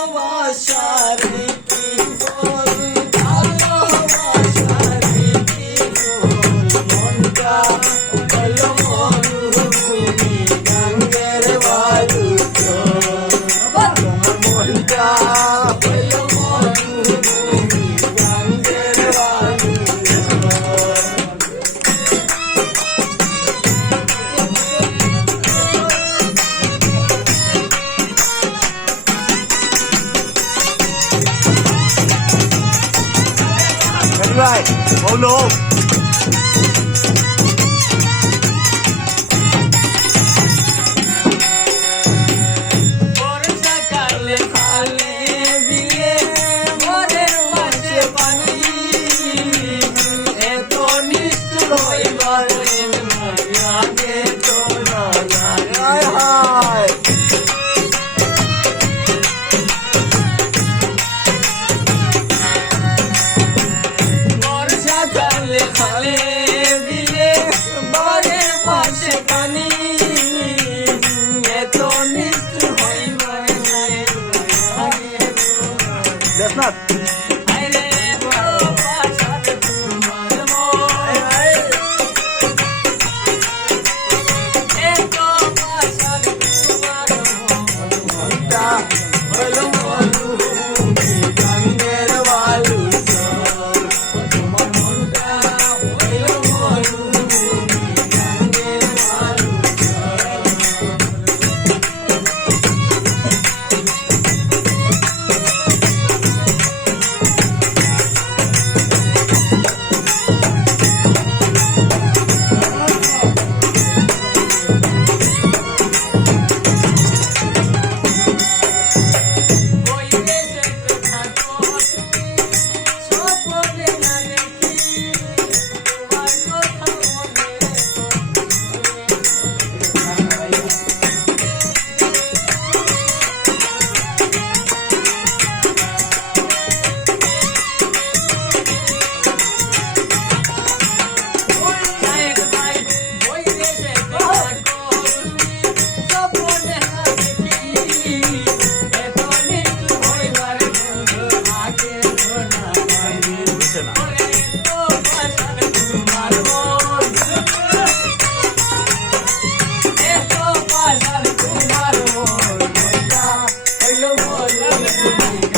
ভালোবাসার কি বল ভালোবাসার কি বল মনটা হল মরুভূমি গাঙ্গের বালু তোমার মনটা হল মরুভূমি গাঙ্গের বালু Right. Oh no. বর্ষাকালে খালে বিলে মনের মাঝে পানি এত নিষ্ঠুর হইবার আগে তো না Hi, hi. বর্ষাকালে খালে বিলে মনের মাঝে পানি এত নিষ্ঠুর হইবার আগে That's not. আরে ভালোবাসার তোমার মন এত ভালোবাসার তোমার মনটা হলো মরুভূমি গাঙ্গের বালু তোমার মনটা হলো মরুভূমি গাঙ্গের বালু Hello,